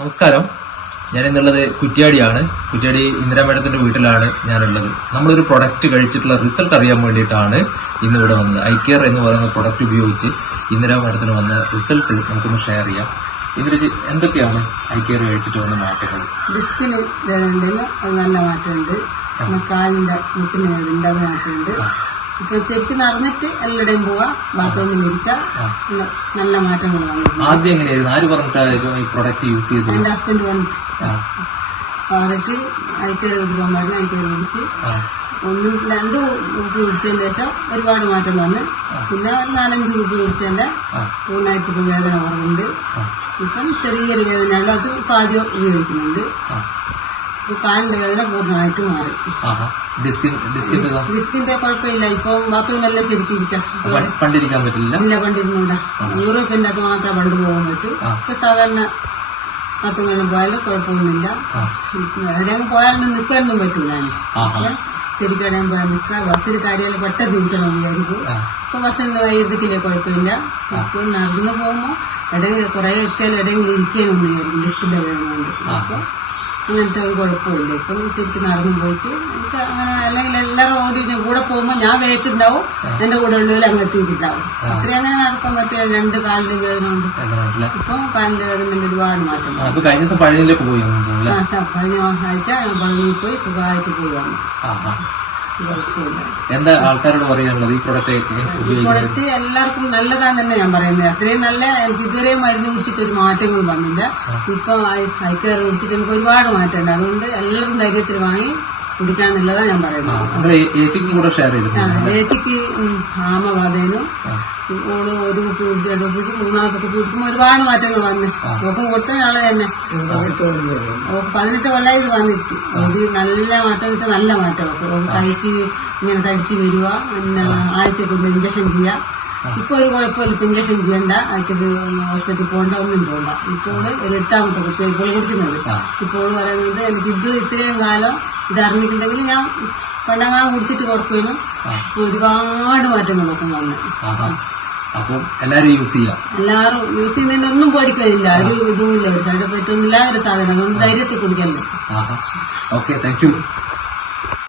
നമസ്കാരം. ഞാൻ ഇന്നുള്ളത് കുറ്റ്യാടിയാണ്. കുറ്റ്യാടി ഇന്ദിരാ മേഡത്തിന്റെ വീട്ടിലാണ് ഞാനുള്ളത്. നമ്മളൊരു പ്രൊഡക്റ്റ് കഴിച്ചിട്ടുള്ള റിസൾട്ട് അറിയാൻ വേണ്ടിയിട്ടാണ് ഇന്ന് ഇവിടെ വന്നത്. ഐകെയർ എന്ന് പറയുന്ന പ്രൊഡക്റ്റ് ഉപയോഗിച്ച് ഇന്ദിരാ മേഡത്തിന് വന്ന റിസൾട്ട് നമുക്കൊന്ന് ഷെയർ ചെയ്യാം. ഇതിൽ എന്തൊക്കെയാണ് ഐകെയർ കഴിച്ചിട്ട് വന്ന മാറ്റങ്ങൾ? ഡിസ്കിന് വേദനയുണ്ടല്ലോ, അത് നല്ല മാറ്റമുണ്ട്. കാലിന്റെ മുട്ടിന് വേദന അത് മാറ്റമുണ്ട്. ഇപ്പൊ ശരിക്കും നടന്നിട്ട് എല്ലായിടെയും പോവാ, ബാത്റൂമിൽ ഇരിക്കാം, നല്ല മാറ്റങ്ങൾ വന്നു. ആദ്യം എങ്ങനെയായിരുന്നു? ആര് പറഞ്ഞിട്ടായിരുന്നു ഈ പ്രൊഡക്റ്റ് യൂസ് ചെയ്തത്? എന്റെ ഹസ്ബൻഡ് വന്നിട്ട് അവർക്ക് ഐകെയർ കുടിക്കാൻ പറഞ്ഞു. ഐകെയർ കുടിച്ച് 1-2 കുപ്പി കുടിച്ചതിന് ശേഷം ഒരുപാട് മാറ്റം വന്ന്. പിന്നെ 4-5 കുപ്പി കുടിച്ചതിന്റെ പൂർണ്ണമായിട്ട് ഇപ്പം വേദന കുറവുണ്ട്. ഇപ്പം ചെറിയൊരു വേദനയുണ്ട്, അത് ഇപ്പം ആദ്യം ഉപയോഗിക്കുന്നുണ്ട്. കാലിന്റെ വേദന പൂർണ്ണമായിട്ട് മാറി. ഡിസ്കിന്റെ കുഴപ്പമില്ല. ഇപ്പൊ ബാത്റൂമെല്ലാം ശരിക്കും ഇരിക്കാം. പണ്ടിരിക്കാൻ പറ്റില്ല. ഇല്ല, പണ്ടിരുന്നൂടാ. യൂറോപ്പിന്റെ അത് മാത്രമേ പണ്ട് പോകാൻ പറ്റൂ. ഇപ്പൊ സാധാരണ ബാത്റൂമെല്ലാം പോയാലും കുഴപ്പമൊന്നുമില്ല. എവിടെയെങ്കിലും പോയാലൊന്നും നിൽക്കാനൊന്നും പറ്റൂല. ശരിക്കും എവിടെയും പോയാൽ നിൽക്കാം. ബസ്സിൽ കാര്യമെല്ലാം പെട്ടെന്ന് ഇരിക്കണം വിചാരിക്കും. ഇപ്പൊ ബസ്സിന്റെ ഇതിക്കില്ലേ കുഴപ്പമില്ല. ഇപ്പൊ നടന്നു പോകുമ്പോ എവിടെയെങ്കിലും കുറെ എത്തിയാലും എവിടെയെങ്കിലും ഇരിക്കാനൊന്നും വിചാരിക്കും ഡിസ്കിന്റെ വേദന കൊണ്ട്. അപ്പൊ അങ്ങനത്തെ ഒരു കുഴപ്പമില്ല. ഇപ്പം ശരിക്കും നടന്നു പോയിട്ട് എനിക്ക് അങ്ങനെ, അല്ലെങ്കിൽ എല്ലാവരും ഓടിയിട്ട് കൂടെ പോകുമ്പോൾ ഞാൻ വേക്കുണ്ടാവും, എന്റെ കൂടെ ഉള്ളവർ അങ്ങ് എത്തിയിട്ടുണ്ടാവും. അത്രയും അങ്ങനെ നടക്കാൻ പറ്റിയ 2 കാലിന്റെ വേദന ഉണ്ട്. ഇപ്പം കാലിന്റെ വേദന ഒരുപാട് മാറ്റം. കഴിഞ്ഞ ദിവസം പഴനിയിലേക്ക് പോയി. കഴിഞ്ഞ ആഴ്ച പഴനിയിൽ പോയി സുഖമായിട്ട് പോയി വന്നു. എന്താ ആൾക്കാരോട് പറയാനുള്ളത്? ഈ പ്രൊഡക്റ്റ് എല്ലാവർക്കും നല്ലതാന്ന് തന്നെ ഞാൻ പറയുന്നത്. അത്രയും നല്ല, എനിക്ക് ഇതുവരെ മരുന്ന് കുടിച്ചിട്ട് ഒരു മാറ്റങ്ങളും വന്നില്ല. ഇപ്പൊ ഐകെയർ കുടിച്ചിട്ട് നമുക്ക് ഒരുപാട് മാറ്റമുണ്ട്. അതുകൊണ്ട് എല്ലാവരും ധൈര്യത്തിൽ വാങ്ങി കുടിക്കാന്നുള്ളതാണ് ഞാൻ പറയുന്നത്. ചേച്ചിക്ക് ആമബാധേനും ഓള് 1 കുപ്പി കുടിച്ച് 2 കുപ്പി കുടിച്ച് 3ാമത്തെ കുപ്പി കുടിക്കുമ്പോൾ ഒരുപാട് മാറ്റങ്ങൾ വന്ന്. ഓക്കും കൊടുത്ത ആള് തന്നെ 18 കൊല്ലം വന്നിട്ട് ഒരു നല്ല മാറ്റം വെച്ചാൽ നല്ല മാറ്റം. ഓക്ക് കൈക്ക് ഇങ്ങനെ തടിച്ച് വരിക, പിന്നെ ആഴ്ചക്ക് ഇഞ്ചക്ഷൻ ചെയ്യാം. ഇപ്പൊ ഒരു കുഴപ്പമില്ല, ഇപ്പൊ ഇഞ്ചക്ഷൻ ചെയ്യണ്ട, ആഴ്ചക്ക് ഹോസ്പിറ്റലിൽ പോകണ്ട, ഒന്നും പോകണ്ട. ഇപ്പോൾ ഒരു 8ാമത്തെ കുപ്പി ഇപ്പോൾ കുടിക്കുന്നത്. ഇപ്പോൾ പറയുന്നത് എനിക്ക് ഇത്രയും കാലം ഇത് അറിഞ്ഞിട്ടുണ്ടെങ്കിൽ ഞാൻ പണ്ടങ്ങാൻ കുടിച്ചിട്ട് കുറക്കുന്നു. ഒരുപാട് മാറ്റങ്ങളൊക്കെ വന്നു. അപ്പം എല്ലാരും യൂസ് ചെയ്യാം. എല്ലാവരും യൂസ് ചെയ്യുന്നതിന് ഒന്നും പേടിക്കാനില്ല. ഒരു ഇതുമില്ല, ഒരു സൈഡ് പറ്റൊന്നുമില്ല ഒരു സാധനം. അതുകൊണ്ട് ധൈര്യത്തിൽ കുടിക്കണ്ടേ. Okay, thank you.